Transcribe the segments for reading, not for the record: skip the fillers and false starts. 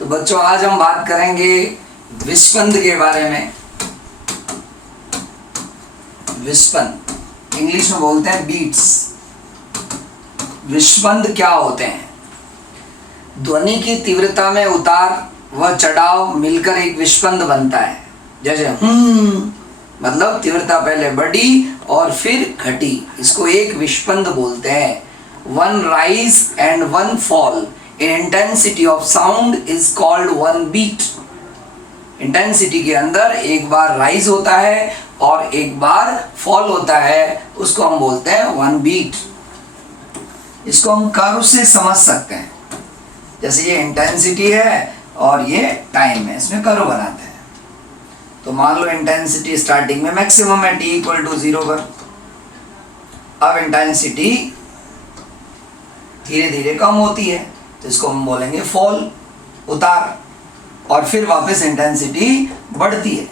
तो बच्चों आज हम बात करेंगे विस्पंद के बारे में। विस्पंद इंग्लिश में बोलते हैं बीट्स। विस्पंद क्या होते हैं? ध्वनि की तीव्रता में उतार व चढ़ाव मिलकर एक विस्पंद बनता है। जैसे मतलब तीव्रता पहले बढ़ी और फिर घटी, इसको एक विस्पंद बोलते हैं। One rise and one fall in intensity of sound is called one beat. Intensity के अंदर एक बार राइज होता है और एक बार फॉल होता है, उसको हम बोलते हैं वन बीट। इसको हम कर्व से समझ सकते हैं। जैसे ये इंटेंसिटी है और ये टाइम है, इसमें कर्व बनाते हैं। तो मान लो इंटेंसिटी स्टार्टिंग में मैक्सिमम है t इक्वल टू 0 पर। अब इंटेंसिटी धीरे धीरे कम होती है तो इसको हम बोलेंगे फॉल, उतार, और फिर वापस इंटेंसिटी बढ़ती है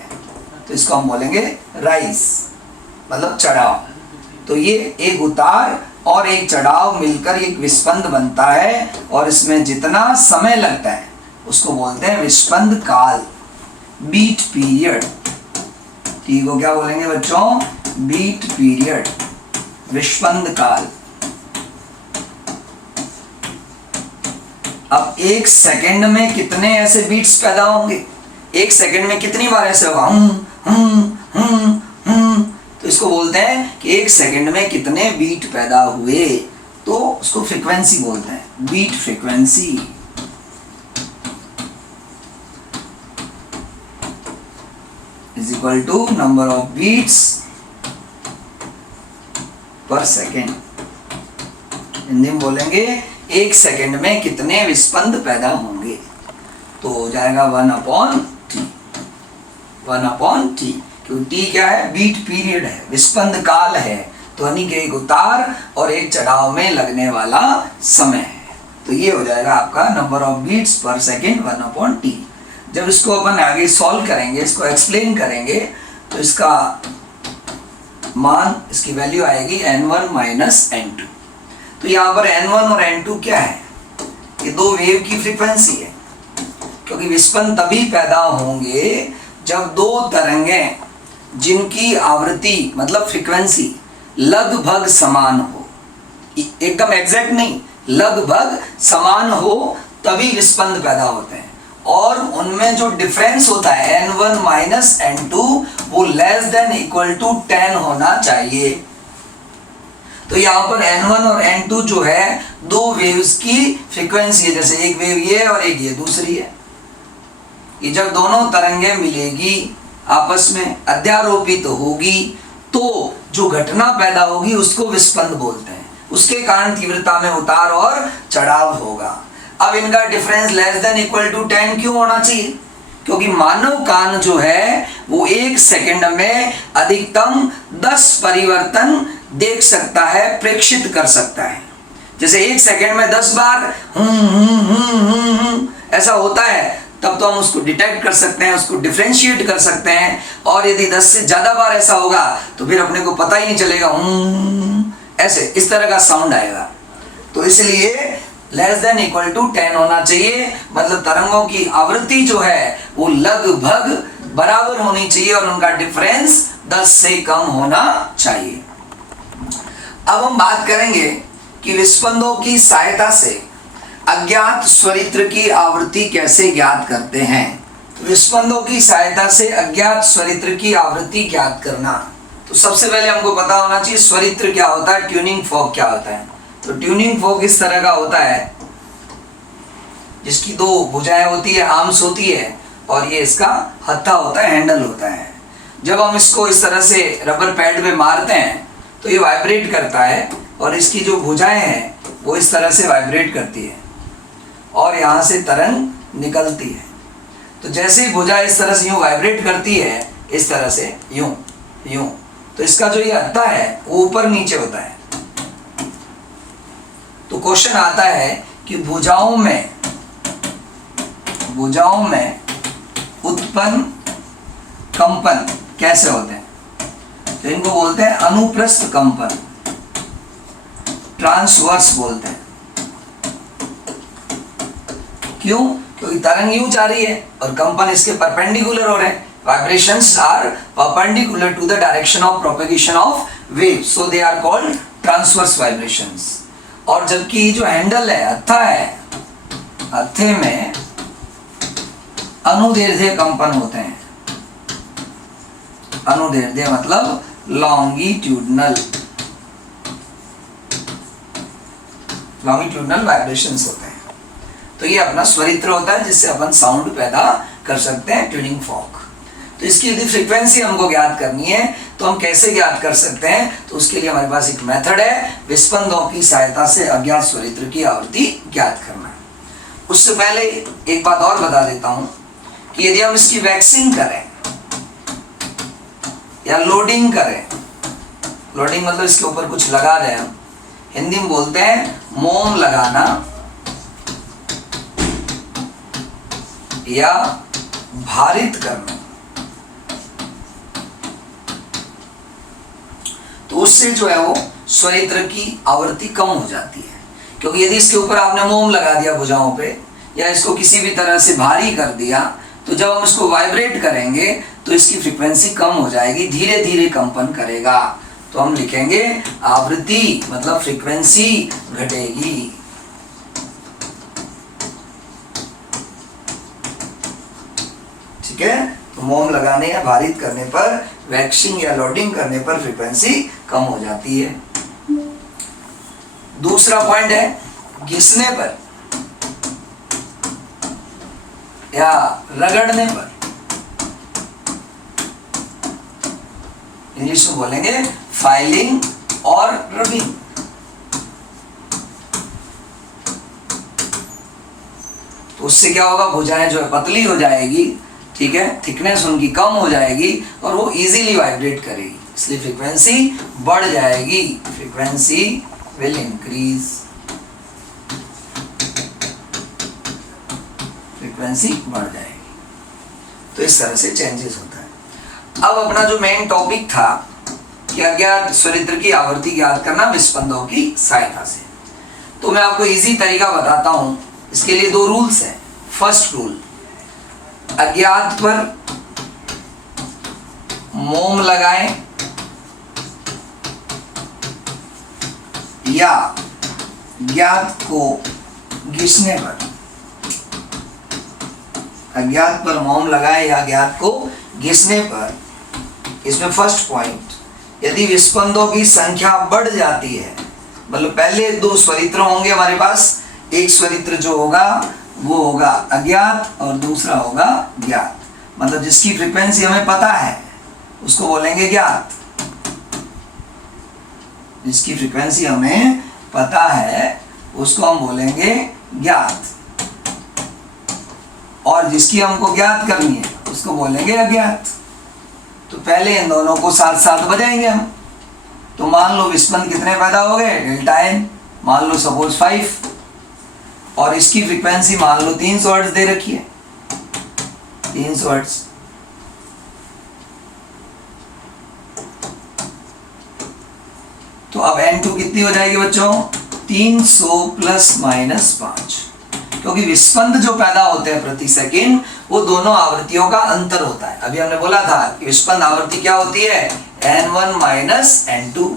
तो इसको हम बोलेंगे राइज, मतलब चढ़ाव। तो ये एक उतार और एक चढ़ाव मिलकर एक विस्पंद बनता है और इसमें जितना समय लगता है उसको बोलते हैं विस्पंद काल, बीट पीरियड। ठीक को क्या बोलेंगे बच्चों? बीट पीरियड, विस्पंद काल। अब एक सेकंड में कितने ऐसे बीट्स पैदा होंगे? एक सेकंड में कितनी बार ऐसे होगा तो इसको बोलते हैं कि एक सेकंड में कितने बीट पैदा हुए, तो उसको फ्रीक्वेंसी बोलते हैं, beat frequency. Is equal to number of beats per second. Hindi में बोलेंगे एक सेकंड में कितने विस्पंद पैदा होंगे, तो हो जाएगा 1/t। 1/t क्योंकि t क्या है? बीट पीरियड है, विस्पंद काल है, ध्वनि के एक उतार और एक चढ़ाव में लगने वाला समय है। तो ये हो जाएगा आपका number of beats per second 1/t। जब इसको अपन आगे सॉल्व करेंगे, इसको एक्सप्लेन करेंगे, तो इसका मान, इसकी वैल्यू आएगी n1 माइनस n2। तो यहाँ पर n1 और n2 क्या है? ये दो वेव की फ्रीक्वेंसी है, क्योंकि विस्पंद तभी पैदा होंगे जब दो तरंगें जिनकी आवृत्ति मतलब फ्रीक्वेंसी लगभग समान हो, एकदम एग्जैक्ट नहीं, लगभग समान हो, तभी विस्पंद पैदा होते हैं। और उनमें जो डिफरेंस होता है n1 माइनस n2 वो लेस देन इक्वल टू 10 होना चाहिए। तो यहाँ पर n1 और n2 जो है दो वेव्स की फ्रीक्वेंसी है। जैसे एक वेव ये और एक ये दूसरी है। ये जब दोनों तरंगें मिलेगी, आपस में अध्यारोपित होगी, तो जो घटना पैदा होगी उसको विस्पंद बोलते हैं। उसके कारण तीव्रता में उतार और चढ़ाव होगा। अब इनका difference less than equal to 10 क्यों होना चाहिए? क्योंकि मानव कान जो है वो एक सेकंड में अधिकतम 10 परिवर्तन देख सकता है, प्रेक्षित कर सकता है। जैसे एक सेकंड में 10 बार ऐसा होता है, तब तो हम उसको डिटेक्ट कर सकते हैं, उसको डिफरेंशिएट कर सकते हैं। और यदि 10 से ज्यादा बार ऐसा होगा तो फिर अपने को पता ही नहीं चलेगा, ऐसे इस तरह का साउंड आएगा। तो इसलिए लेस देन इक्वल टू 10 होना चाहिए, मतलब तरंगों की आवृत्ति जो है वो लगभग बराबर होनी चाहिए और उनका डिफरेंस 10 से कम होना चाहिए। अब हम बात करेंगे कि विस्पंदों की सहायता से अज्ञात स्वरित्र की आवृत्ति कैसे ज्ञात करते हैं। तो विस्पंदों की सहायता से अज्ञात स्वरित्र की आवृत्ति ज्ञात करना, तो सबसे पहले हमको पता होना चाहिए स्वरित्र क्या होता है, ट्यूनिंग फॉर्क क्या होता है। तो ट्यूनिंग फॉर्क इस तरह का होता है जिसकी दो भुजाएं होती है, आर्म्स होती है, और ये इसका हत्था होता है, हैंडल होता है। जब हम इसको इस तरह से रबर पैड पे मारते हैं तो ये वाइब्रेट करता है और इसकी जो भुजाएं हैं वो इस तरह से वाइब्रेट करती है और यहाँ से तरंग निकलती है। तो जैसे ही भुजा इस तरह से यूँ वाइब्रेट करती है, इस तरह से यूँ यूँ, तो इसका जो ये हत्था है वो ऊपर नीचे होता है। तो क्वेश्चन आता है कि भुजाओं में उत्पन्न कंपन कैसे होते हैं। तो इनको बोलते हैं अनुप्रस्थ कंपन, ट्रांसवर्स बोलते हैं। क्यों? क्योंकि तरंग यूं जा रही है और कंपन इसके परपेंडिकुलर हो रहे हैं। Vibrations are perpendicular to the direction of propagation of wave, so they are called transverse vibrations. और जबकि जो हैंडल है, हत्था है, हत्थे में अनुदैर्ध्य कंपन होते हैं। अनुदैर्ध्य मतलब लॉन्गिट्यूडनल वाइब्रेशंस होते हैं। तो ये अपना स्वरित्र होता है जिससे अपन साउंड पैदा कर सकते हैं, ट्यूनिंग फॉर्क। तो इसकी यदि फ्रीक्वेंसी हमको ज्ञात करनी है तो हम कैसे ज्ञात कर सकते हैं? तो उसके लिए हमारे पास एक मेथड है, विस्पंदों की सहायता से अज्ञात स्वरित्र की आवृत्ति ज्ञात करना। उससे पहले एक बात और बता देता हूं कि यदि हम इसकी वैक्सिंग करें या लोडिंग करें, लोडिंग मतलब इसके ऊपर कुछ लगा दें, हम हिंदी में बोलते हैं मोम लगाना या भारित करना, तो उससे जो है वो स्वरित्र की आवृत्ति कम हो जाती है। क्योंकि यदि इसके ऊपर आपने मोम लगा दिया भुजाओं पे या इसको किसी भी तरह से भारी कर दिया, तो जब हम इसको वाइब्रेट करेंगे तो इसकी फ्रीक्वेंसी कम हो जाएगी, धीरे धीरे कंपन करेगा। तो हम लिखेंगे आवृत्ति मतलब फ्रीक्वेंसी घटेगी। ठीक है, तो मोम लगाने या भारित करने पर, वैक्सिंग या लोडिंग करने पर फ्रीक्वेंसी कम हो जाती है। दूसरा पॉइंट है घिसने पर या रगड़ने पर, इंग्लिश में बोलेंगे फाइलिंग और रबिंग। तो उससे क्या होगा, भुजाएं जो है पतली हो जाएगी, ठीक है, थिकनेस उनकी कम हो जाएगी और वो इजीली वाइब्रेट करेगी, इसलिए फ्रीक्वेंसी बढ़ जाएगी। फ्रीक्वेंसी विल इंक्रीज, फ्रीक्वेंसी बढ़ जाएगी। तो इस तरह से चेंजेस होता है। अब अपना जो मेन टॉपिक था कि अज्ञात स्वरित्र की आवृत्ति ज्ञात करना विस्पंदों की सहायता से, तो मैं आपको इजी तरीका बताता हूं। इसके लिए दो रूल्स हैं। फर्स्ट रूल, अज्ञात पर मोम लगाएं या ज्ञात को घिसने पर, अज्ञात पर मोम लगाएं या ज्ञात को घिसने पर, इसमें फर्स्ट पॉइंट, यदि विस्पंदों की संख्या बढ़ जाती है, मतलब पहले दो स्वरित्र होंगे हमारे पास, एक स्वरित्र जो होगा वो होगा अज्ञात और दूसरा होगा ज्ञात, मतलब जिसकी फ्रीक्वेंसी हमें पता है उसको बोलेंगे ज्ञात, जिसकी फ्रीक्वेंसी हमें पता है उसको हम बोलेंगे ज्ञात, और जिसकी हमको ज्ञात करनी है उसको बोलेंगे अज्ञात। तो पहले इन दोनों को साथ साथ बजाएंगे हम। तो मान लो विस्पंद कितने पैदा हो गए, डेल्टा एन, मान लो सपोज 5, और इसकी फ्रीक्वेंसी मान लो 300 हर्ट्ज दे रखी है, 300 हर्ट्ज। तो अब N2 कितनी हो जाएगी बच्चों, 300 प्लस माइनस 5, क्योंकि विस्पंद जो पैदा होते हैं प्रति सेकंड वो दोनों आवृत्तियों का अंतर होता है। अभी हमने बोला था कि विस्पंद आवृत्ति क्या होती है, N1 माइनस N2।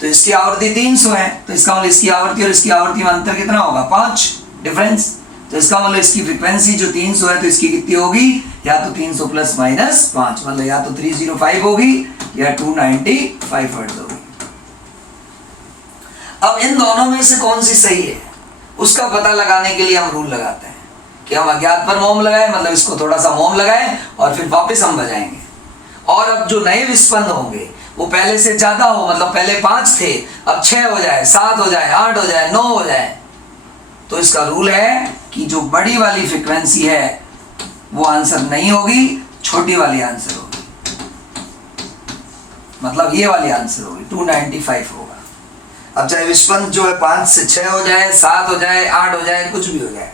तो इसकी आवृत्ति 300 है, तो इसका मतलब इसकी आवृत्ति और इसकी आवृत्ति में अंतर कितना होगा, 5 डिफरेंस। तो इसका मतलब इसकी फ्रीक्वेंसी जो 300 है तो इसकी कितनी होगी, या तो 300 प्लस माइनस 5, मतलब या तो 305 होगी या 295 हर्ट्ज होगी। अब इन दोनों में से कौन सी सही है उसका पता लगाने के लिए हम रूल लगाते हैं कि हम अज्ञात पर मोम लगाएं, मतलब इसको थोड़ा सा मोम लगाएं और फिर वापस हम बजाएंगे। और अब जो नए विस्पंद होंगे वो पहले से ज्यादा हो, मतलब पहले 5 थे अब 6 हो जाए, 7 हो जाए, 8 हो जाए, 9 हो जाए, तो इसका रूल है कि जो बड़ी वाली फ्रीक्वेंसी है वो आंसर नहीं होगी, छोटी वाली आंसर होगी, मतलब ये वाली आंसर होगी, 295 होगा। अब चाहे विस्पंद जो है 5 से 6 हो जाए, 7 हो जाए, 8 हो जाए, कुछ भी हो जाए,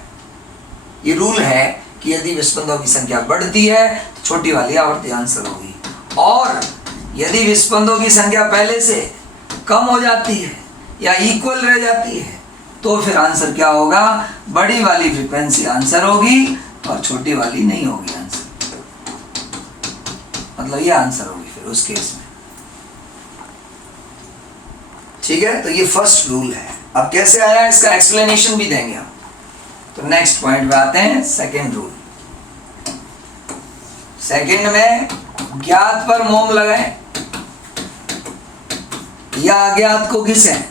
ये रूल है कि यदि विस्पंदों की संख्या बढ़ती है तो छोटी वाली आवृत्ति आंसर होगी, और यदि विस्पंदों की संख्या पहले से कम हो जाती है या इक्वल रह जाती है तो फिर आंसर क्या होगा, बड़ी वाली फ्रीक्वेंसी आंसर होगी और छोटी वाली नहीं होगी आंसर, मतलब ये आंसर होगी फिर उस केस में। ठीक है, तो ये फर्स्ट रूल है। अब कैसे आया इसका एक्सप्लेनेशन भी देंगे हम। तो नेक्स्ट पॉइंट पे आते हैं, सेकेंड रूल। सेकेंड में ज्ञात पर मोम लगाएं या अज्ञात को घिसें,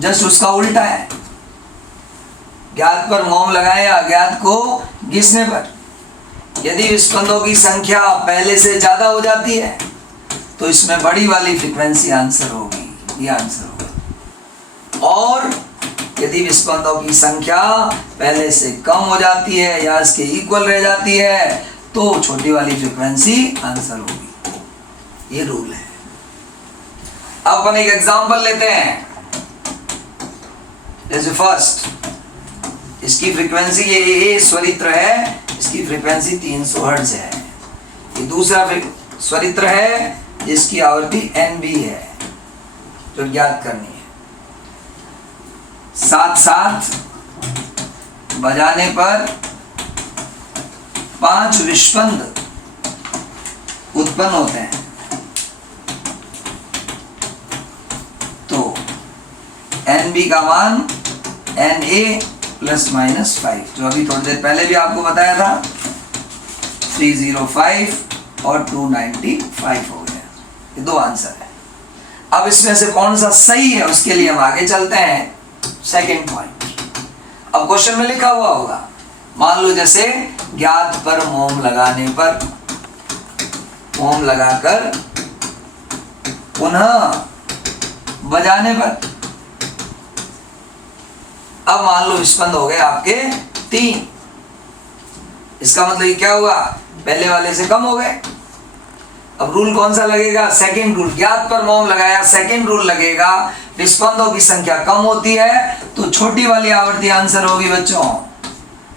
जस्ट उसका उल्टा है। ज्ञात पर मोम लगाएं या अज्ञात को घिसने पर यदि विस्पंदों की संख्या पहले से ज्यादा हो जाती है तो इसमें बड़ी वाली फ्रीक्वेंसी आंसर होगी, ये आंसर होगा। और यदि विस्पंदों की संख्या पहले से कम हो जाती है या इसके इक्वल रह जाती है तो छोटी वाली फ्रीक्वेंसी आंसर होगी, ये रूल है। अब अपन एक एग्जांपल लेते हैं। जैसे फर्स्ट, इसकी फ्रीक्वेंसी ये स्वरित्र है, इसकी फ्रीक्वेंसी 300 हर्ट्ज है। ये दूसरा स्वरित्र है जिसकी आवृत्ति NB है, जो ज्ञात करनी है। साथ साथ बजाने पर 5 विस्पंद उत्पन्न होते हैं। तो NB का मान NA ±5, जो अभी थोड़ी देर पहले भी आपको बताया था, 305 और 295 हो गया। ये दो आंसर है। अब इसमें से कौन सा सही है उसके लिए हम आगे चलते हैं। सेकेंड पॉइंट, अब क्वेश्चन में लिखा हुआ होगा, मान लो जैसे ज्ञात पर मोम लगाने पर, मोम लगाकर पुनः बजाने पर, अब मान लो विस्पंद हो गए आपके 3। इसका मतलब ये क्या हुआ, पहले वाले से कम हो गए। अब रूल कौन सा लगेगा, सेकंड रूल। ज्ञात पर मोम लगाया, सेकंड रूल लगेगा, विस्पंदों की संख्या कम होती है तो छोटी वाली आवृत्ति आंसर होगी बच्चों,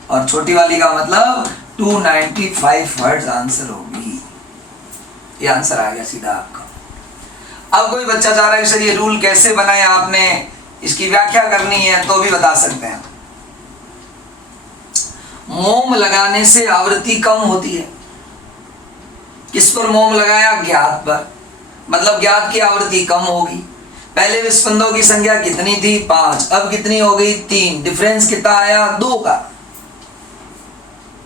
और छोटी वाली का मतलब 295 हर्ट्ज आंसर होगी। ये आंसर आ गया सीधा आपका। अब कोई बच्चा चाह रहा है सर ये रूल कैसे बनाया आपने, इसकी व्याख्या करनी है तो भी बता सकते हैं। मोम लगाने से आवृत्ति कम होती है। किस पर मोम लगाया, ज्ञात पर, मतलब ज्ञात की आवृत्ति कम होगी। पहले विस्पंदों की संख्या कितनी थी, 5, अब कितनी हो गई, 3। डिफरेंस कितना आया, 2 का।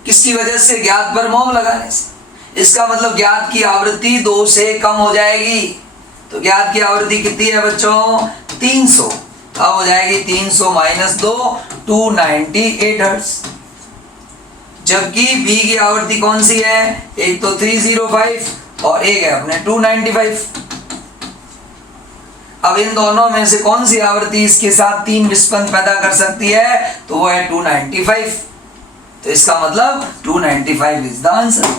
किसकी वजह से, ज्ञात पर मोम लगाने से। इसका मतलब ज्ञात की आवृत्ति 2 से कम हो जाएगी। तो ज्ञात की आवृत्ति कितनी है बच्चों, 300। अब हो जाएगी 300 - 2, 298 हर्ट्ज। जबकि बी की आवृत्ति कौन सी है, एक तो 305 और एक है अपने 295। अब इन दोनों में से कौन सी आवृत्ति इसके साथ 3 विस्पंद पैदा कर सकती है, तो वो है 295। तो इसका मतलब 295 इज द आंसर।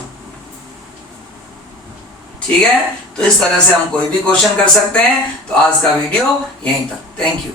ठीक है, तो इस तरह से हम कोई भी क्वेश्चन कर सकते हैं। तो आज का वीडियो यहीं तक, थैंक यू।